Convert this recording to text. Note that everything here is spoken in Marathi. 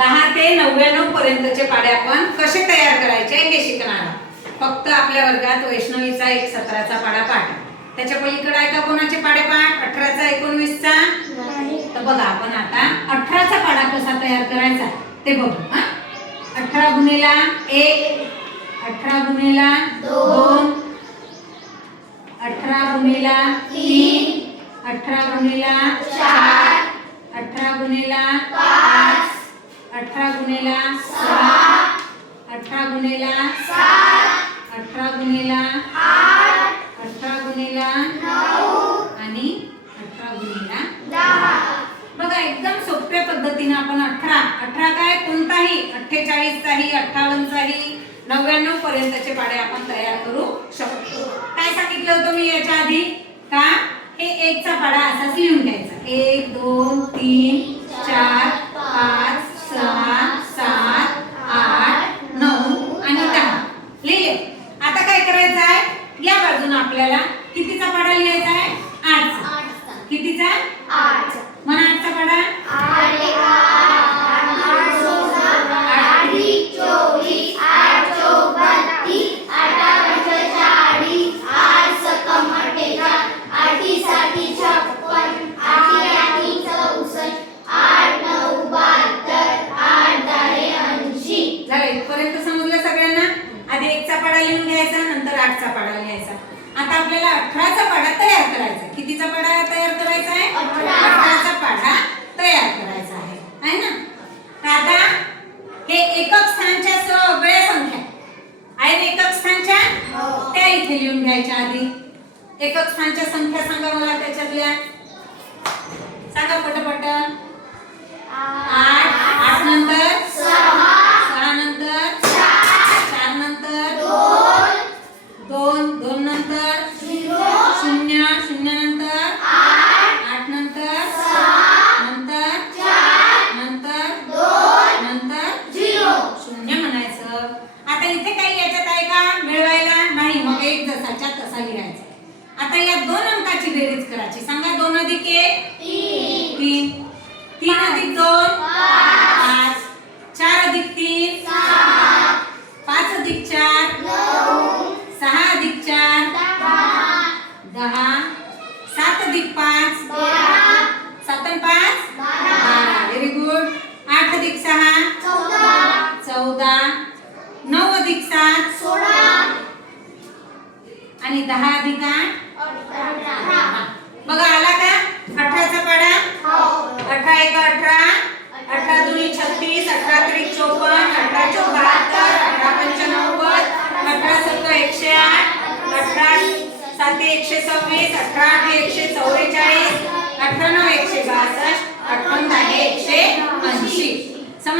10 ते 99 पर्यंतचे पाढे आपण कसे तयार करायचे हे शिकणार आहोत। फक्त आपल्या वर्गात वैष्णवीचा एक 17चा पाढा पाठ, त्याच्या पलीकडे आहे का कोणाचे पाढे पाठ 18चा 19चा? तर बघा आपण आता 18चा पाढा कसा तयार करायचा ते बघू। 18 गुणिला 1, 18 गुणिला 2, 18 गुणिला 3, 18 गुणिला 4, 18 गुणिला 5, 18 गुणिला 6, 18 गुणिला 7, 18 गुणिला 8, 18 गुणिला 9 आणि 18 गुणिला 10। बघा एकदम सोप्या पद्धतीने आपण 18 काय कोणताही 48 चाही 58 चाही 99 पर्यंतचे पाढे आपण तयार करू शकतो। काय सांगितलं होतं मी याच्या आधी का हे 1 चा पाढा असाच लिहून घ्यायचा। 1 2 3 4 5 6 7 8 9 आणि 10 लिहिले। आता काय करायचं आहे या बाजूने आपल्याला कितीचा पाढा लिहायचा आहे 8 चा। कितीचा 8 म्हणा 8 चा पाढा 8 1 8 8 16 8 24 8 32 8 45 40 8 सकम 48 8 साठी 56 8 8 64 8 9 72 8 10 80 झालं। इथपर्यंत समजलं सगळ्यांना? आधी 1 चा पाढा लिहून घ्यायचा, नंतर 8 चा पाढा लिहायचा। आता आपल्याला 18 चा पाढा तयार करायचा आहे। कितीचा पाढा तयार करायचा आहे 18 चा पाढा तयार करायचा आहे ना? आता हे एकक स्थानच्या सगळ्या संख्या आहे ना एकक स्थानच्या त्या इथे लिहून घ्यायच्या। आधी एकक स्थानच्या संख्या सांगा मला त्याच्यातल्या सांगा पटपट। 8 8 नंतर 6 नंतर 4 नंतर 2 2 नंतर 0 0 नंतर 8 नंतर 6 नंतर 4 नंतर 2 नंतर 0 म्हणायचं। आता इथे काही याच्यात आहे का मिळवायला नाही, मग एक जसाच्या तसा लिहायचा। आता या 2 अंकाची बेरीज करायची। सांगा 2 अधिक 1 3 3 अधिक 2 5 4 अधिक 3 7 5 अधिक 4 9 6 अधिक 4 10 7 अधिक 5 12 7 आणि 5 12 व्हेरी गुड। 8 अधिक 6 14 9 अधिक 7 16 आणि 10 अधिक 8 18। बघा आला का 18 चा पाढा? 18 1 18 18 2 36 18 3 54 18 4 72 18 5 90 18 7 108 18 7 126 18 8 144